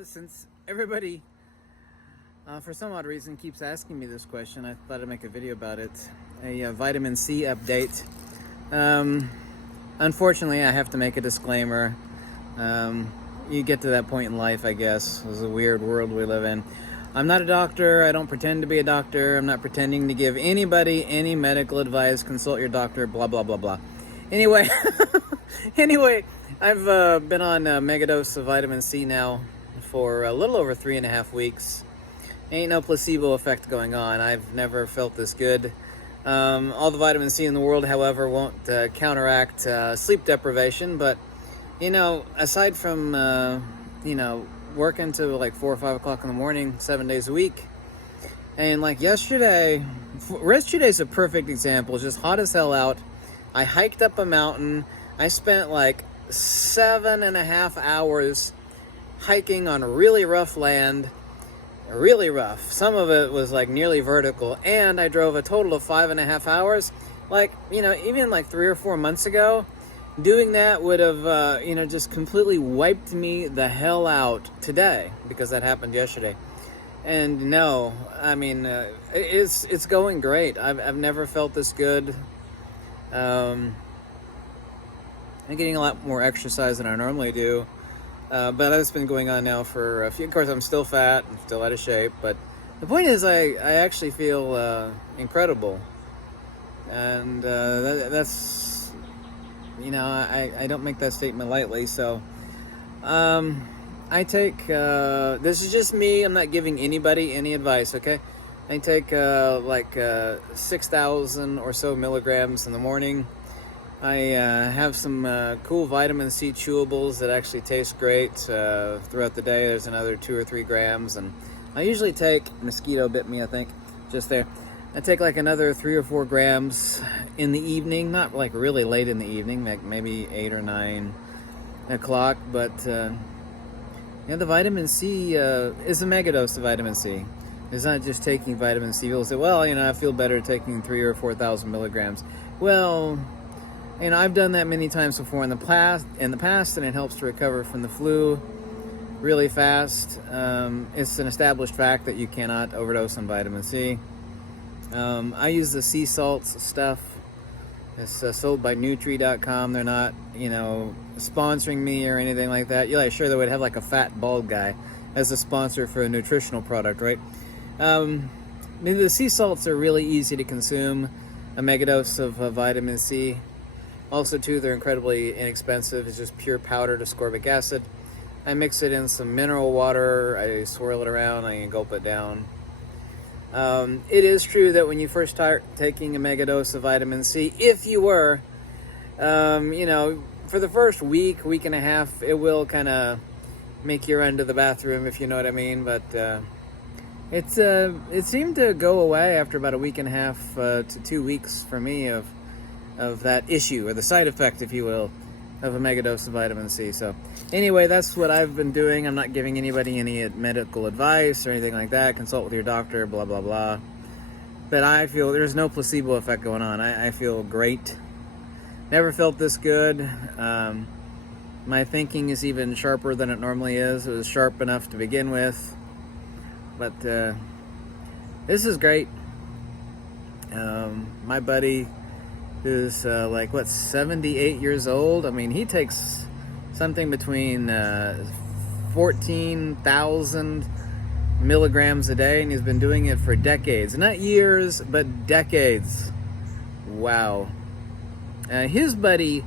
Well, since everybody, for some odd reason, keeps asking me this question, I thought I'd make a video about it. A vitamin C update. Unfortunately, I have to make a disclaimer. You get to that point in life, I guess. It's a weird world we live in. I'm not a doctor. I don't pretend to be a doctor. I'm not pretending to give anybody any medical advice. Consult your doctor, blah, blah, blah, blah. Anyway, I've been on a megadose of vitamin C now for a little over 3.5 weeks. Ain't no placebo effect going on. I've never felt this good. All the vitamin C in the world, however, won't counteract sleep deprivation. But, aside from, working to like 4 or 5 o'clock in the morning, 7 days a week. And like yesterday's a perfect example. It's just hot as hell out. I hiked up a mountain. I spent like 7.5 hours hiking on really rough land. Really rough. Some of it was like nearly vertical. And I drove a total of 5.5 hours. Like, even like 3 or 4 months ago, doing that would have, just completely wiped me the hell out today, because that happened yesterday. And no, I mean, it's going great. I've never felt this good. I'm getting a lot more exercise than I normally do. But that's been going on now for a few. Of course, I'm still fat, I'm still out of shape. But the point is, I actually feel incredible. And that's, I don't make that statement lightly. So I take, this is just me. I'm not giving anybody any advice, okay? I take 6,000 or so milligrams in the morning. I have some cool vitamin C chewables that actually taste great throughout the day. There's another 2 or 3 grams. And I usually take, mosquito bit me, I think, just there. I take like another 3 or 4 grams in the evening, not like really late in the evening, like maybe 8 or 9 o'clock. But the vitamin C is a megadose of vitamin C. It's not just taking vitamin C. People say, well, I feel better taking 3,000 or 4,000 milligrams. Well, I've done that many times before in the past, and it helps to recover from the flu really fast. It's an established fact that you cannot overdose on vitamin C. I use the sea salts stuff. It's sold by Nutri.com. They're not, sponsoring me or anything like that. Yeah, sure, they would have like a fat bald guy as a sponsor for a nutritional product, right? The sea salts are really easy to consume. A megadose of vitamin C. Also, too, they're incredibly inexpensive. It's just pure powdered ascorbic acid. I mix it in some mineral water. I swirl it around. I gulp it down. It is true that when you first start taking a megadose of vitamin C, if you were, for the first week and a half, it will kind of make you run to the bathroom, if you know what I mean. But it seemed to go away after about a week and a half to 2 weeks for me of that issue, or the side effect, if you will, of a megadose of vitamin C. So anyway, that's what I've been doing. I'm not giving anybody any medical advice or anything like that. Consult with your doctor, blah, blah, blah. But I feel there's no placebo effect going on. I feel great. Never felt this good. My thinking is even sharper than it normally is. It was sharp enough to begin with. But this is great. My buddy, who's 78 years old. I mean, he takes something between 14,000 milligrams a day, and he's been doing it for decades. Not years, but decades. Wow. His buddy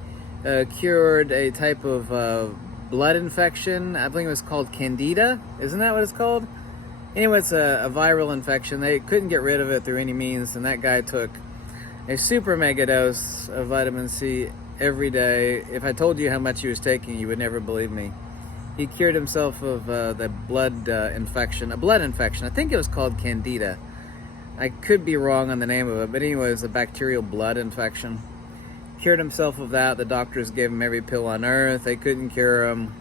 cured a type of blood infection. I believe it was called Candida. Isn't that what it's called? Anyway, it's a viral infection. They couldn't get rid of it through any means, and that guy took a super mega dose of vitamin C every day. If I told you how much he was taking, you would never believe me. He cured himself of the blood infection, a blood infection. I think it was called Candida. I could be wrong on the name of it, but anyway, it was a bacterial blood infection. Cured himself of that. The doctors gave him every pill on earth. They couldn't cure him.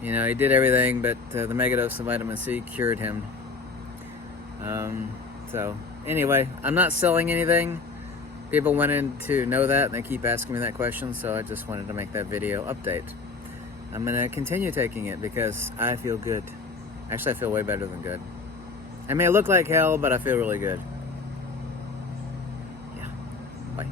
He did everything, but the megadose of vitamin C cured him. So anyway, I'm not selling anything. People wanted to know that, and they keep asking me that question, so I just wanted to make that video update. I'm going to continue taking it because I feel good. Actually, I feel way better than good. I may look like hell, but I feel really good. Yeah. Bye.